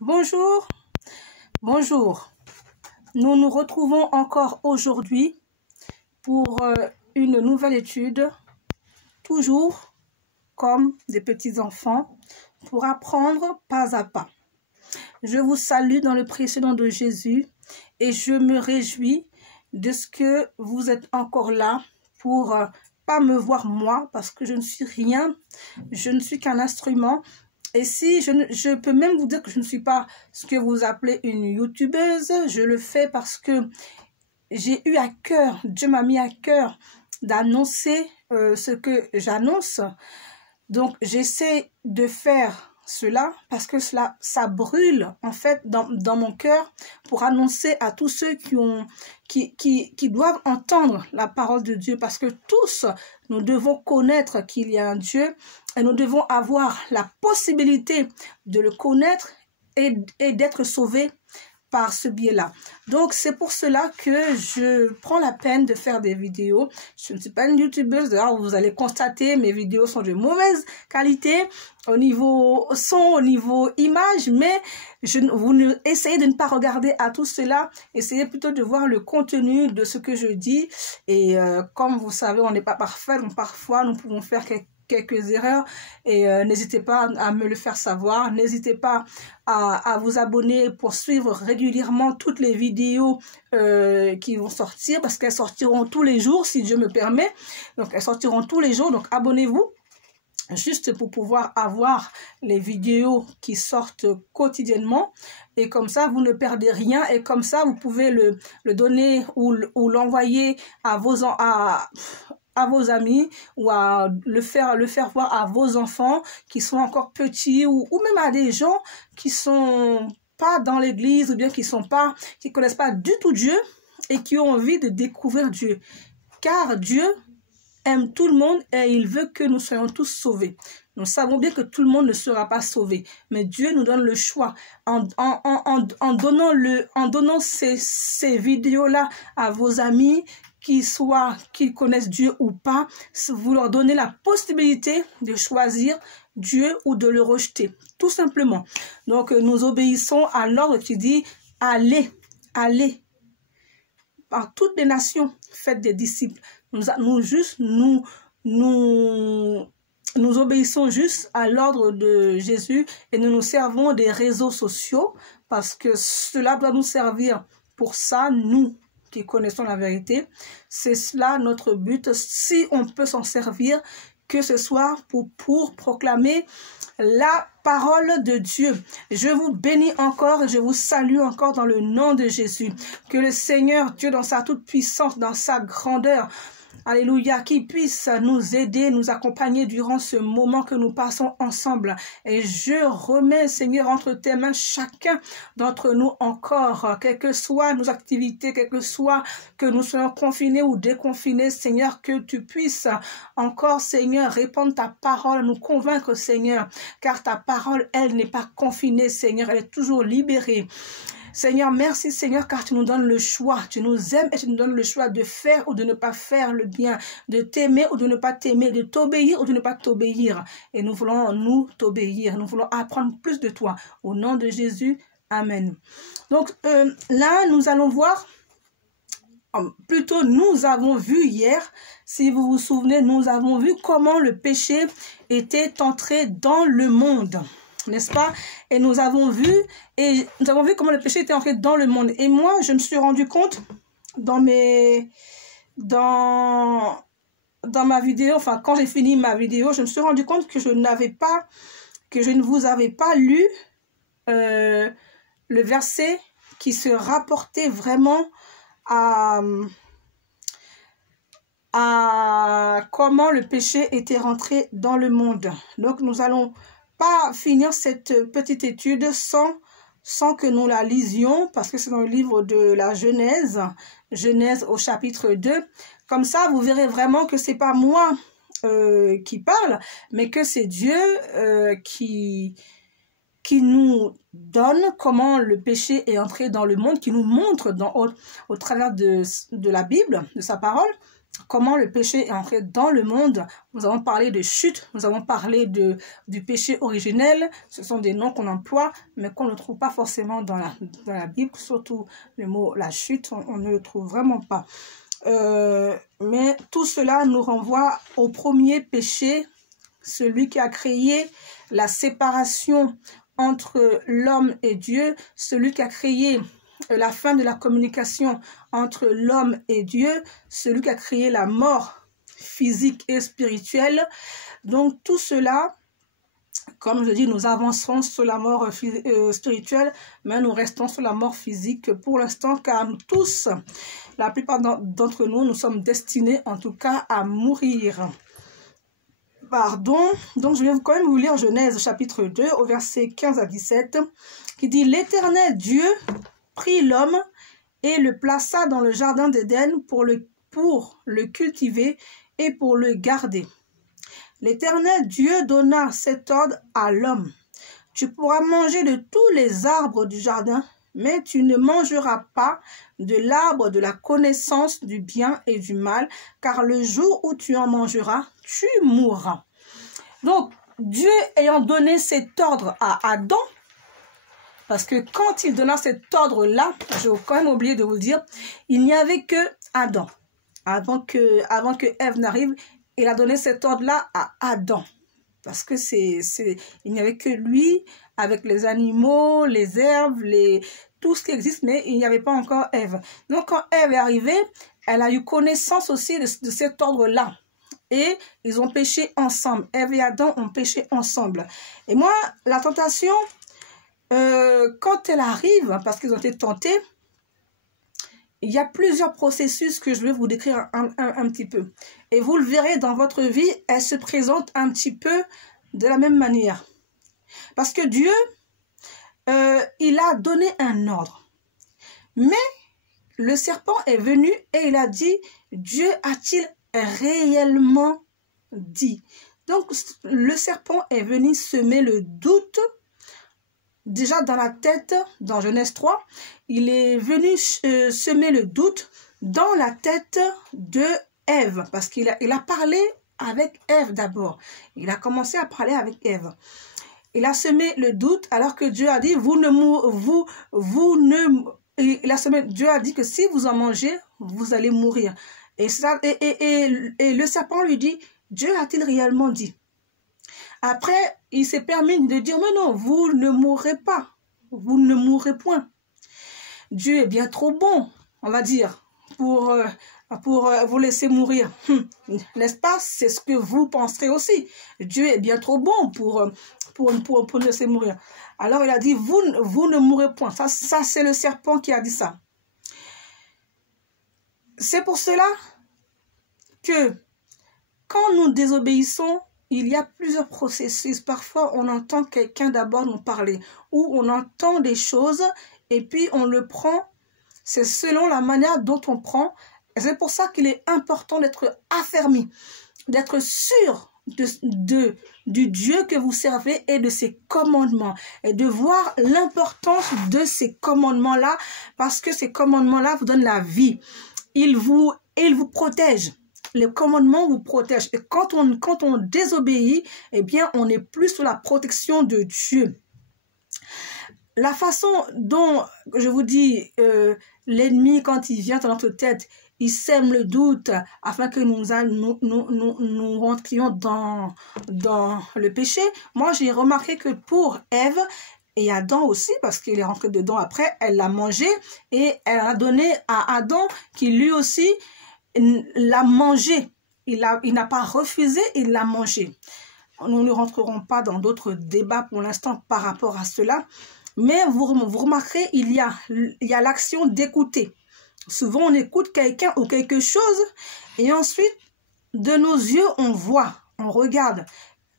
Bonjour, bonjour. Nous nous retrouvons encore aujourd'hui pour une nouvelle étude, toujours comme des petits enfants, pour apprendre pas à pas. Je vous salue dans le précieux nom de Jésus et je me réjouis de ce que vous êtes encore là pour pas me voir moi, parce que je ne suis rien, je ne suis qu'un instrument. Et si je peux même vous dire que je ne suis pas ce que vous appelez une youtubeuse, je le fais parce que j'ai eu à cœur, Dieu m'a mis à cœur d'annoncer ce que j'annonce. Donc j'essaie de faire cela parce que ça brûle en fait dans mon cœur pour annoncer à tous ceux qui doivent entendre la parole de Dieu, parce que tous nous devons connaître qu'il y a un Dieu et nous devons avoir la possibilité de le connaître et d'être sauvés par ce biais-là. Donc, c'est pour cela que je prends la peine de faire des vidéos. Je ne suis pas une youtubeuse. D'ailleurs, vous allez constater, mes vidéos sont de mauvaise qualité au niveau son, au niveau image, mais essayez de ne pas regarder à tout cela. Essayez plutôt de voir le contenu de ce que je dis. Et comme vous savez, on n'est pas parfait, donc parfois, nous pouvons faire quelques erreurs, et n'hésitez pas à me le faire savoir. N'hésitez pas à vous abonner pour suivre régulièrement toutes les vidéos qui vont sortir, parce qu'elles sortiront tous les jours si Dieu me permet. Donc elles sortiront tous les jours, donc abonnez-vous juste pour pouvoir avoir les vidéos qui sortent quotidiennement, et comme ça vous ne perdez rien, et comme ça vous pouvez le donner ou l'envoyer à vos amis, ou à le faire voir à vos enfants qui sont encore petits, ou même à des gens qui sont pas dans l'église, ou bien qui connaissent pas du tout Dieu et qui ont envie de découvrir Dieu, car Dieu aime tout le monde et il veut que nous soyons tous sauvés. Nous savons bien que tout le monde ne sera pas sauvé, mais Dieu nous donne le choix en donnant ces vidéos-là à vos amis, qu'ils connaissent Dieu ou pas. Vous leur donnez la possibilité de choisir Dieu ou de le rejeter, tout simplement. Donc nous obéissons à l'ordre qui dit allez, allez par toutes les nations, faites des disciples. Nous obéissons juste à l'ordre de Jésus, et nous nous servons des réseaux sociaux parce que cela doit nous servir pour ça, nous qui connaissons la vérité. C'est cela notre but. Si on peut s'en servir, que ce soit pour proclamer la parole de Dieu. Je vous bénis encore, je vous salue encore dans le nom de Jésus. Que le Seigneur Dieu, dans sa toute puissance, dans sa grandeur, alléluia, qui puisse nous aider, nous accompagner durant ce moment que nous passons ensemble. Et je remets, Seigneur, entre tes mains chacun d'entre nous encore, quelles que soient nos activités, quel que soit que nous soyons confinés ou déconfinés, Seigneur, que tu puisses encore, Seigneur, répandre ta parole, nous convaincre, Seigneur, car ta parole, elle n'est pas confinée, Seigneur, elle est toujours libérée. Seigneur, merci Seigneur, car tu nous donnes le choix, tu nous aimes et tu nous donnes le choix de faire ou de ne pas faire le bien, de t'aimer ou de ne pas t'aimer, de t'obéir ou de ne pas t'obéir. Et nous voulons nous t'obéir, nous voulons apprendre plus de toi. Au nom de Jésus, amen. Donc là, nous allons voir, plutôt nous avons vu hier, si vous vous souvenez, nous avons vu comment le péché était entré dans le monde. N'est-ce pas? Et nous avons vu comment le péché était entré dans le monde. Et moi, je me suis rendu compte dans ma vidéo, enfin quand j'ai fini ma vidéo, je me suis rendu compte que je ne vous avais pas lu le verset qui se rapportait vraiment à comment le péché était rentré dans le monde. Donc nous allons pas finir cette petite étude sans que nous la lisions, parce que c'est dans le livre de la Genèse au chapitre 2. Comme ça, vous verrez vraiment que c'est pas moi qui parle, mais que c'est Dieu qui nous donne comment le péché est entré dans le monde, qui nous montre au travers de la Bible, de sa parole, comment le péché est entré dans le monde. Nous avons parlé de chute, nous avons parlé du péché originel. Ce sont des noms qu'on emploie, mais qu'on ne trouve pas forcément dans la Bible. Surtout le mot la chute, on ne le trouve vraiment pas. Mais tout cela nous renvoie au premier péché, celui qui a créé la séparation entre l'homme et Dieu, celui qui a créé la fin de la communication entre l'homme et Dieu, celui qui a créé la mort physique et spirituelle. Donc tout cela, comme je dis, nous avancerons sur la mort spirituelle, mais nous restons sur la mort physique pour l'instant, car nous tous, la plupart d'entre nous, nous sommes destinés en tout cas à mourir. Pardon, donc je vais quand même vous lire Genèse chapitre 2 au verset 15 à 17, qui dit « L'Éternel Dieu prit l'homme et le plaça dans le jardin d'Éden pour le cultiver et pour le garder. L'Éternel Dieu donna cet ordre à l'homme. Tu pourras manger de tous les arbres du jardin, mais tu ne mangeras pas de l'arbre de la connaissance du bien et du mal, car le jour où tu en mangeras, tu mourras. » Donc, Dieu ayant donné cet ordre à Adam, parce que quand il donna cet ordre-là, j'ai quand même oublié de vous le dire, il n'y avait que Adam. Avant que Ève n'arrive, il a donné cet ordre-là à Adam. Parce que il n'y avait que lui, avec les animaux, les herbes, tout ce qui existe, mais il n'y avait pas encore Ève. Donc quand Ève est arrivée, elle a eu connaissance aussi de cet ordre-là. Et ils ont péché ensemble. Ève et Adam ont péché ensemble. Et moi, la tentation, quand elle arrive, parce qu'ils ont été tentés, il y a plusieurs processus que je vais vous décrire un petit peu. Et vous le verrez dans votre vie, elle se présente un petit peu de la même manière. Parce que Dieu, il a donné un ordre. Mais le serpent est venu et il a dit, Dieu a-t-il réellement dit? Donc, le serpent est venu semer le doute. Déjà dans la tête, dans Genèse 3, il est venu semer le doute dans la tête de Ève, parce qu'il a parlé avec Ève d'abord. Il a commencé à parler avec Ève. Il a semé le doute alors que Dieu a dit, Dieu a dit que si vous en mangez, vous allez mourir. Et le serpent lui dit, Dieu a-t-il réellement dit? Après, il s'est permis de dire, mais non, vous ne mourrez pas. Vous ne mourrez point. Dieu est bien trop bon, on va dire, pour vous laisser mourir. N'est-ce pas? C'est ce que vous penserez aussi. Dieu est bien trop bon pour nous laisser mourir. Alors il a dit, vous ne mourrez point. Ça c'est le serpent qui a dit ça. C'est pour cela que quand nous désobéissons, il y a plusieurs processus. Parfois, on entend quelqu'un d'abord nous parler, ou on entend des choses et puis on le prend. C'est selon la manière dont on prend. Et c'est pour ça qu'il est important d'être affermi, d'être sûr du Dieu que vous servez et de ses commandements. Et de voir l'importance de ces commandements-là, parce que ces commandements-là vous donnent la vie. Ils vous protègent. Les commandements vous protègent. Et quand on désobéit, eh bien, on n'est plus sous la protection de Dieu. La façon dont, je vous dis, l'ennemi, quand il vient dans notre tête, il sème le doute afin que nous rentrions dans le péché. Moi, j'ai remarqué que pour Ève, et Adam aussi, parce qu'il est rentré dedans après, elle l'a mangé et elle a donné à Adam qui lui aussi l'a mangé. Il n'a pas refusé, il l'a mangé. Nous ne rentrerons pas dans d'autres débats pour l'instant par rapport à cela. Mais vous remarquerez, il y a l'action d'écouter. Souvent, on écoute quelqu'un ou quelque chose et ensuite, de nos yeux, on voit, on regarde.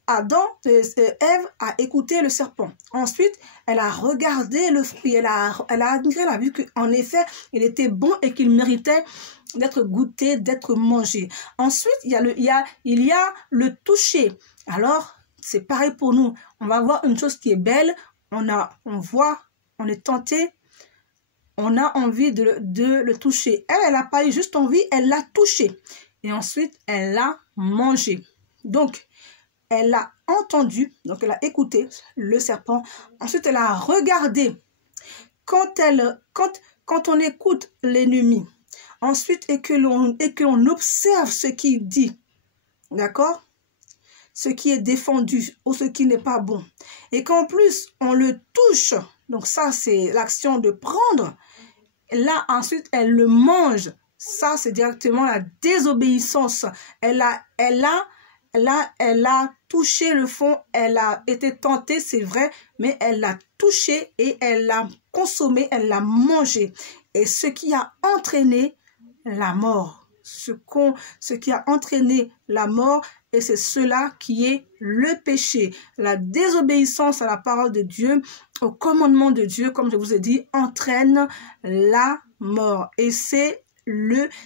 Ève a écouté le serpent. Ensuite, elle a regardé le fruit. Elle a admiré, elle a vu qu'en effet, il était bon et qu'il méritait d'être goûté, d'être mangé. Ensuite, il y a le toucher. Alors, c'est pareil pour nous. On va voir une chose qui est belle. On voit, on est tenté. On a envie de le toucher. Elle n'a pas eu juste envie, elle l'a touché. et ensuite elle l'a mangé. Donc, elle a entendu, donc elle a écouté le serpent. Ensuite, elle a regardé. Quand on écoute l'ennemi, ensuite, et que l'on observe ce qu'il dit, d'accord? Ce qui est défendu ou ce qui n'est pas bon. Et qu'en plus, on le touche. Donc ça, c'est l'action de prendre. Là, ensuite, elle le mange. Ça, c'est directement la désobéissance. Elle a touché le fond, elle a été tentée, c'est vrai, mais elle l'a touché et elle l'a consommé, elle l'a mangé. Et ce qui a entraîné la mort, ce qui a entraîné la mort, et c'est cela qui est le péché. La désobéissance à la parole de Dieu, au commandement de Dieu, comme je vous ai dit, entraîne la mort. Et c'est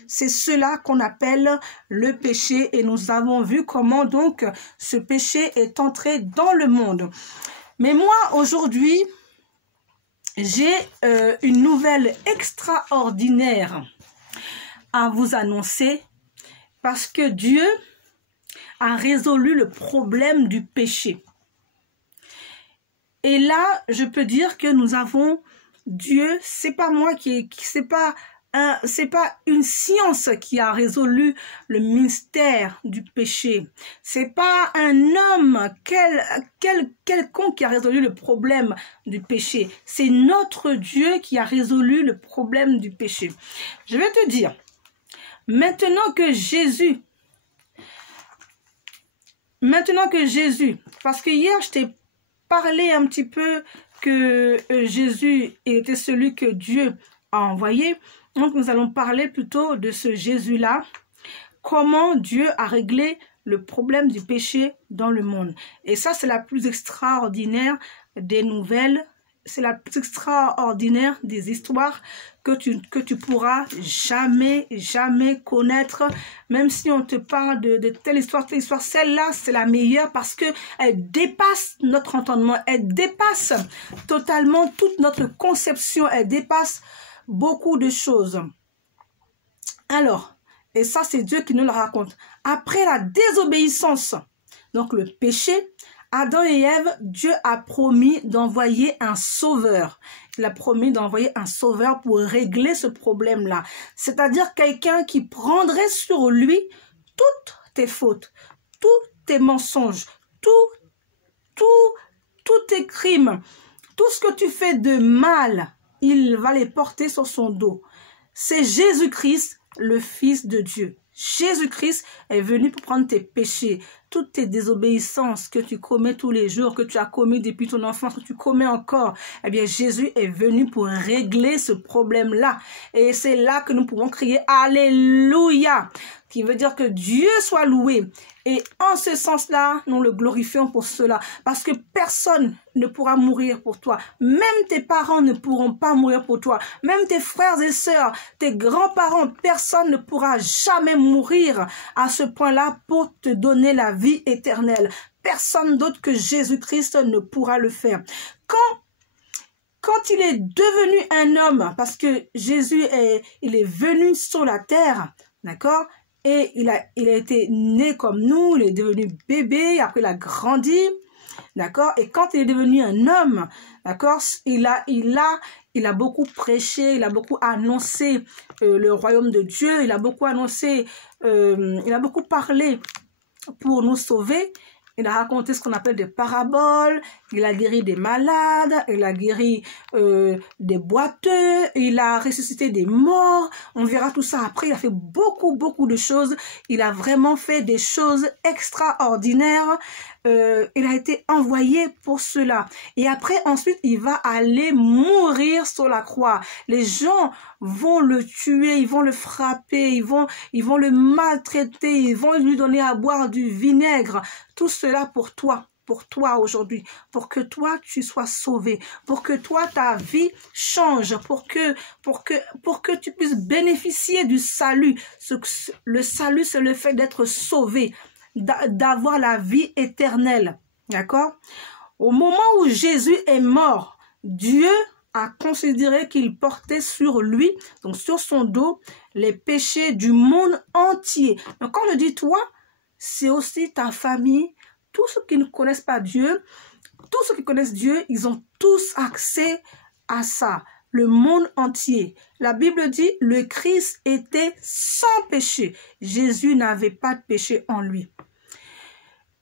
cela qu'on appelle le péché, et nous avons vu comment donc ce péché est entré dans le monde. Mais moi aujourd'hui j'ai une nouvelle extraordinaire à vous annoncer, parce que Dieu a résolu le problème du péché. Et là je peux dire que nous avons Dieu, c'est pas moi c'est pas une science qui a résolu le mystère du péché. C'est pas un homme quelconque qui a résolu le problème du péché. C'est notre Dieu qui a résolu le problème du péché. Je vais te dire, maintenant que Jésus, parce que hier je t'ai parlé un petit peu que Jésus était celui que Dieu a envoyé. Donc, nous allons parler plutôt de ce Jésus-là, comment Dieu a réglé le problème du péché dans le monde. Et ça, c'est la plus extraordinaire des nouvelles, c'est la plus extraordinaire des histoires que tu pourras jamais connaître. Même si on te parle de telle histoire, celle-là, c'est la meilleure parce qu'elle dépasse notre entendement, elle dépasse totalement toute notre conception, elle dépasse beaucoup de choses. Alors, et ça c'est Dieu qui nous le raconte. Après la désobéissance, donc le péché, Adam et Ève, Dieu a promis d'envoyer un sauveur. Il a promis d'envoyer un sauveur pour régler ce problème-là. C'est-à-dire quelqu'un qui prendrait sur lui toutes tes fautes, tous tes mensonges, tous tes crimes, tout ce que tu fais de mal, il va les porter sur son dos. C'est Jésus-Christ, le Fils de Dieu. Jésus-Christ est venu pour prendre tes péchés, toutes tes désobéissances que tu commets tous les jours, que tu as commis depuis ton enfance, que tu commets encore. Eh bien, Jésus est venu pour régler ce problème-là. Et c'est là que nous pouvons crier Alléluia, qui veut dire que Dieu soit loué. Et en ce sens-là, nous le glorifions pour cela. Parce que personne ne pourra mourir pour toi. Même tes parents ne pourront pas mourir pour toi. Même tes frères et sœurs, tes grands-parents, personne ne pourra jamais mourir à ce point-là pour te donner la vie éternelle. Personne d'autre que Jésus-Christ ne pourra le faire. Quand il est devenu un homme, parce que Jésus il est venu sur la terre, d'accord? Et il a été né comme nous, il est devenu bébé, après il a grandi, d'accord? Et quand il est devenu un homme, d'accord, il a beaucoup prêché, il a beaucoup annoncé le royaume de Dieu, il a beaucoup annoncé, il a beaucoup parlé pour nous sauver. Il a raconté ce qu'on appelle des paraboles, il a guéri des malades, il a guéri des boiteux, il a ressuscité des morts. On verra tout ça après. Il a fait beaucoup de choses. Il a vraiment fait des choses extraordinaires. Il a été envoyé pour cela. Et après, ensuite, il va aller mourir sur la croix. Les gens vont le tuer, ils vont le frapper, ils vont le maltraiter, ils vont lui donner à boire du vinaigre. Tout cela pour toi aujourd'hui, pour que toi tu sois sauvé, pour que toi ta vie change, pour que tu puisses bénéficier du salut. Le salut, c'est le fait d'être sauvé, d'avoir la vie éternelle, d'accord? Au moment où Jésus est mort, Dieu a considéré qu'il portait sur lui, donc sur son dos, les péchés du monde entier. Donc quand je dis toi, c'est aussi ta famille, tous ceux qui ne connaissent pas Dieu, tous ceux qui connaissent Dieu, ils ont tous accès à ça. Le monde entier. La Bible dit, le Christ était sans péché. Jésus n'avait pas de péché en lui.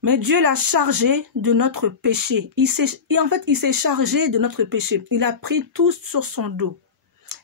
Mais Dieu l'a chargé de notre péché. Il s'est chargé de notre péché. Il a pris tout sur son dos.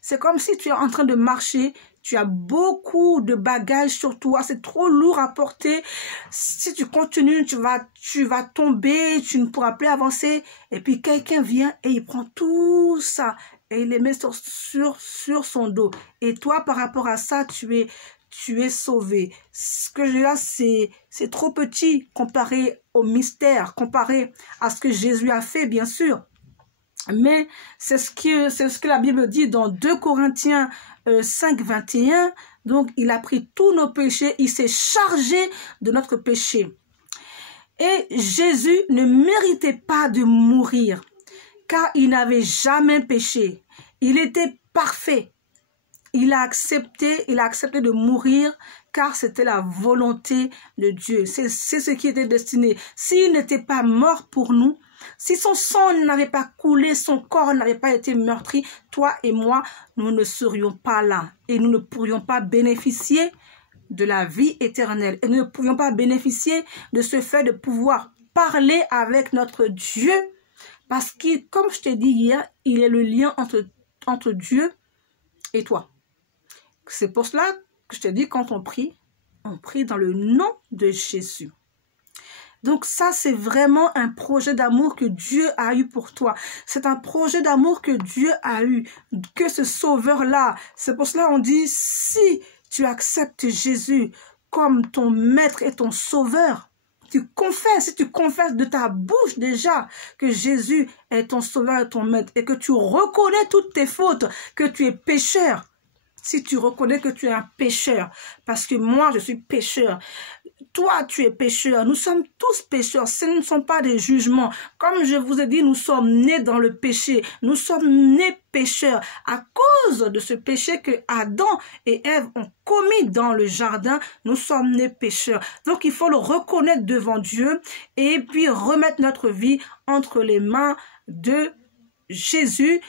C'est comme si tu es en train de marcher, tu as beaucoup de bagages sur toi, c'est trop lourd à porter. Si tu continues, tu vas tomber, tu ne pourras plus avancer. Et puis quelqu'un vient et il prend tout ça et il les met sur son dos. Et toi, par rapport à ça, tu es sauvé. Ce que j'ai là, c'est trop petit comparé au mystère, comparé à ce que Jésus a fait, bien sûr. Mais c'est ce que la Bible dit dans 2 Corinthiens 5, 21. Donc, il a pris tous nos péchés, il s'est chargé de notre péché. Et Jésus ne méritait pas de mourir, car il n'avait jamais péché. Il était parfait. Il a accepté de mourir, car c'était la volonté de Dieu. C'est ce qui était destiné. S'il n'était pas mort pour nous, si son sang n'avait pas coulé, son corps n'avait pas été meurtri, toi et moi, nous ne serions pas là. Et nous ne pourrions pas bénéficier de la vie éternelle. Et nous ne pourrions pas bénéficier de ce fait de pouvoir parler avec notre Dieu. Parce que, comme je t'ai dit hier, il est le lien entre Dieu et toi. C'est pour cela que je te dis, quand on prie dans le nom de Jésus. Donc ça, c'est vraiment un projet d'amour que Dieu a eu pour toi. C'est un projet d'amour que Dieu a eu, que ce sauveur-là. C'est pour cela qu'on dit, si tu acceptes Jésus comme ton maître et ton sauveur, si tu confesses de ta bouche déjà que Jésus est ton sauveur et ton maître et que tu reconnais toutes tes fautes, que tu es pécheur, si tu reconnais que tu es un pécheur, parce que moi je suis pécheur, toi tu es pécheur, nous sommes tous pécheurs, ce ne sont pas des jugements. Comme je vous ai dit, nous sommes nés dans le péché, nous sommes nés pécheurs à cause de ce péché que Adam et Ève ont commis dans le jardin. Nous sommes nés pécheurs. Donc il faut le reconnaître devant Dieu et puis remettre notre vie entre les mains de Jésus,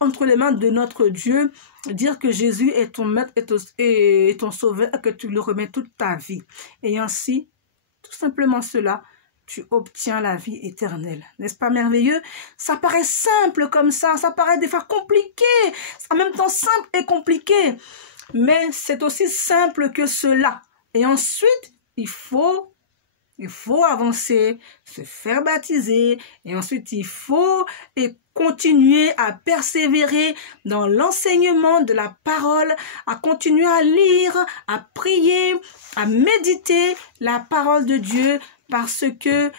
entre les mains de notre Dieu, dire que Jésus est ton maître et ton sauveur, que tu le remets toute ta vie. Et ainsi, tout simplement cela, tu obtiens la vie éternelle. N'est-ce pas merveilleux? Ça paraît simple comme ça paraît des fois compliqué, en même temps simple et compliqué, mais c'est aussi simple que cela. Et ensuite, il faut avancer, se faire baptiser, et ensuite il faut continuer à persévérer dans l'enseignement de la parole, à continuer à lire, à prier, à méditer la parole de Dieu, parce que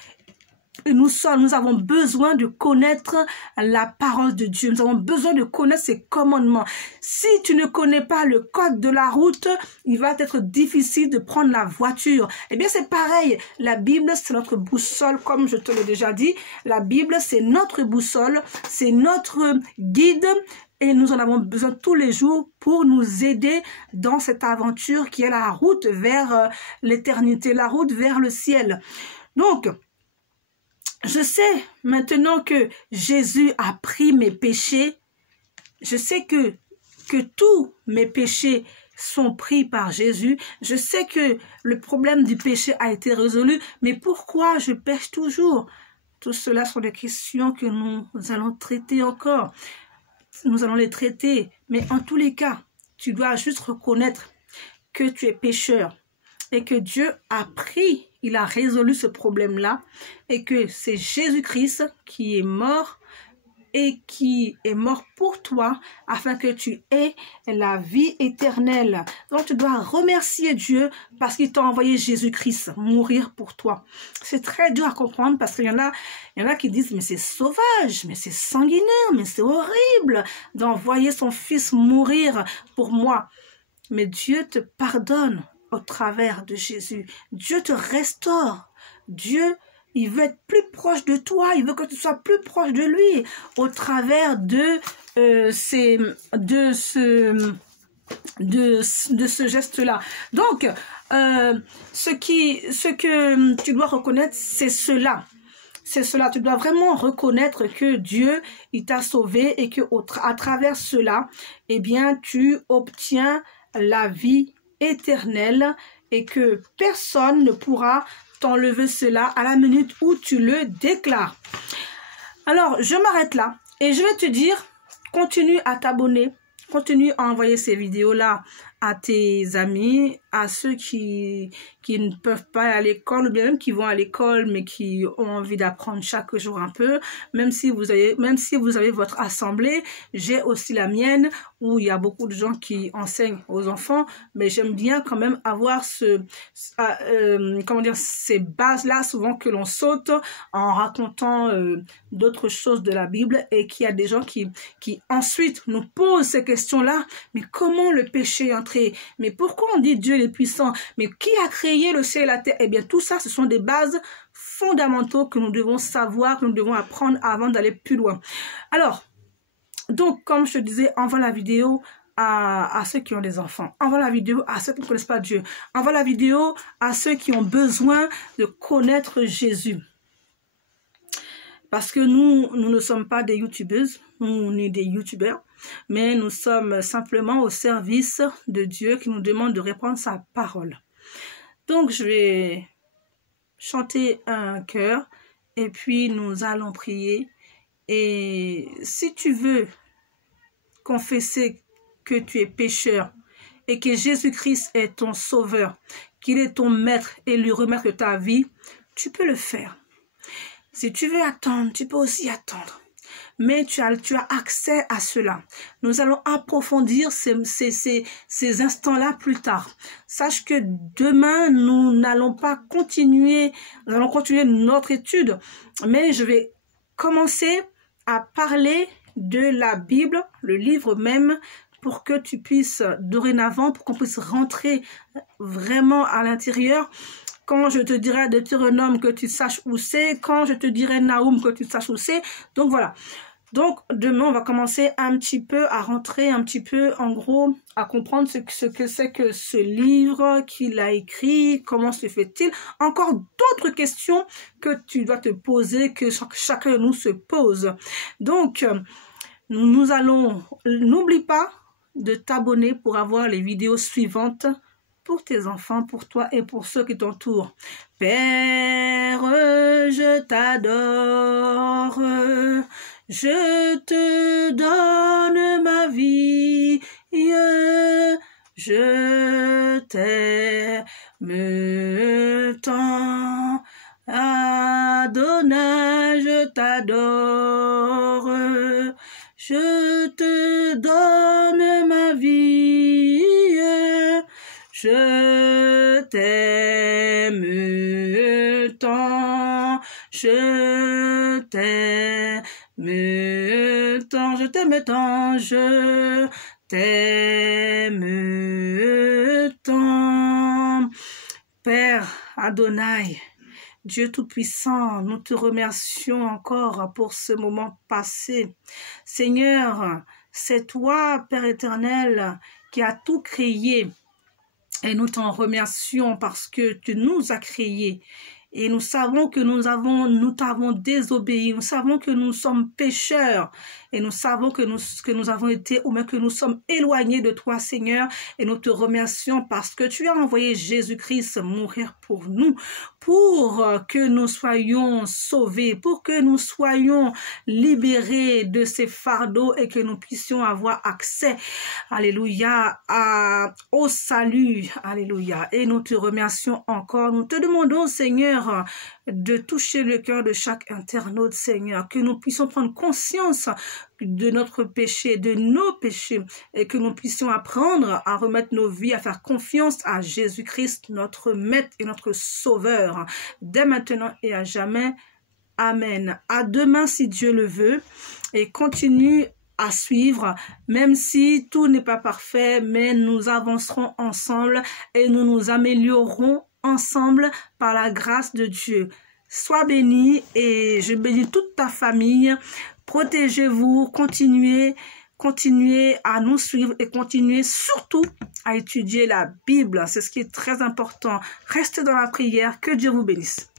nous avons besoin de connaître la parole de Dieu. Nous avons besoin de connaître ses commandements. Si tu ne connais pas le code de la route, il va être difficile de prendre la voiture. Eh bien, c'est pareil. La Bible, c'est notre boussole, comme je te l'ai déjà dit. La Bible, c'est notre boussole, c'est notre guide. Et nous en avons besoin tous les jours pour nous aider dans cette aventure qui est la route vers l'éternité, la route vers le ciel. Donc, je sais maintenant que Jésus a pris mes péchés. Je sais que tous mes péchés sont pris par Jésus. Je sais que le problème du péché a été résolu. Mais pourquoi je pêche toujours? Tout cela sont des questions que nous allons traiter encore. Nous allons les traiter. Mais en tous les cas, tu dois juste reconnaître que tu es pécheur et que Dieu a pris, il a résolu ce problème-là et que c'est Jésus-Christ qui est mort et qui est mort pour toi afin que tu aies la vie éternelle. Donc tu dois remercier Dieu parce qu'il t'a envoyé Jésus-Christ mourir pour toi. C'est très dur à comprendre parce qu'il y en a qui disent mais c'est sauvage, mais c'est sanguinaire, mais c'est horrible d'envoyer son fils mourir pour moi. Mais Dieu te pardonne au travers de Jésus. Dieu te restaure. Dieu, il veut être plus proche de toi, il veut que tu sois plus proche de lui au travers de ce geste-là. Donc, ce que tu dois reconnaître, c'est cela. C'est cela, tu dois vraiment reconnaître que Dieu, il t'a sauvé et que à travers cela, eh bien, tu obtiens la vie éternelle et que personne ne pourra t'enlever cela à la minute où tu le déclares. Alors, je m'arrête là et je vais te dire, continue à t'abonner, continue à envoyer ces vidéos-là à tes amis, à ceux qui ne peuvent pas aller à l'école ou bien même qui vont à l'école mais qui ont envie d'apprendre chaque jour un peu, même si vous avez votre assemblée. J'ai aussi la mienne où il y a beaucoup de gens qui enseignent aux enfants, mais j'aime bien quand même avoir comment dire, ces bases-là souvent que l'on saute en racontant d'autres choses de la Bible et qu'il y a des gens qui ensuite nous posent ces questions-là. Mais comment le péché est entré? Mais pourquoi on dit Dieu est puissant? Mais qui a créé le ciel et la terre? Eh bien, tout ça, ce sont des bases fondamentaux que nous devons savoir, que nous devons apprendre avant d'aller plus loin. Alors, donc, comme je te disais, envoie la vidéo à ceux qui ont des enfants. Envoie la vidéo à ceux qui ne connaissent pas Dieu. Envoie la vidéo à ceux qui ont besoin de connaître Jésus. Parce que nous ne sommes pas des youtubeuses, on est des youtubeurs, mais nous sommes simplement au service de Dieu qui nous demande de répandre sa parole. Donc, je vais chanter un chœur et puis nous allons prier. Et si tu veux confesser que tu es pécheur et que Jésus-Christ est ton sauveur, qu'il est ton maître et lui remettre ta vie, tu peux le faire. Si tu veux attendre, tu peux aussi attendre. Mais tu as accès à cela. Nous allons approfondir ces instants-là plus tard. Sache que demain, nous n'allons pas continuer, nous allons continuer notre étude, mais je vais commencer à parler de la Bible, le livre même, pour que tu puisses dorénavant, pour qu'on puisse rentrer vraiment à l'intérieur. Quand je te dirai Deutéronome, que tu saches où c'est. Quand je te dirai Naoum, que tu saches où c'est. Donc voilà. Donc demain, on va commencer un petit peu à rentrer un petit peu, en gros, à comprendre ce que c'est que ce livre qu'il a écrit, comment se fait-il. Encore d'autres questions que tu dois te poser, que chacun de nous se pose. Donc, nous allons, n'oublie pas de t'abonner pour avoir les vidéos suivantes pour tes enfants, pour toi et pour ceux qui t'entourent. Père, je t'adore, je te donne ma vie, je t'aime tant, Adonai, je t'adore, je te donne ma vie, je t'aime tant, je t'aime tant, je t'aime tant, je t'aime tant. Père Adonai, Dieu Tout-Puissant, nous te remercions encore pour ce moment passé. Seigneur, c'est toi, Père éternel, qui as tout créé. Et nous t'en remercions parce que tu nous as créés. Et nous savons que nous t'avons désobéi. Nous savons que nous sommes pécheurs. Et nous savons que nous avons été, ou même que nous sommes éloignés de toi, Seigneur. Et nous te remercions parce que tu as envoyé Jésus-Christ mourir pour nous, pour que nous soyons sauvés, pour que nous soyons libérés de ces fardeaux et que nous puissions avoir accès, alléluia, au salut, alléluia. Et nous te remercions encore. Nous te demandons, Seigneur, de toucher le cœur de chaque internaute, Seigneur, que nous puissions prendre conscience de notre péché, de nos péchés, et que nous puissions apprendre à remettre nos vies, à faire confiance à Jésus-Christ, notre Maître et notre Sauveur, dès maintenant et à jamais. Amen. À demain si Dieu le veut, et continue à suivre, même si tout n'est pas parfait, mais nous avancerons ensemble et nous nous améliorerons ensemble par la grâce de Dieu. Sois béni et je bénis toute ta famille. Protégez-vous, continuez à nous suivre et continuez surtout à étudier la Bible. C'est ce qui est très important. Restez dans la prière. Que Dieu vous bénisse.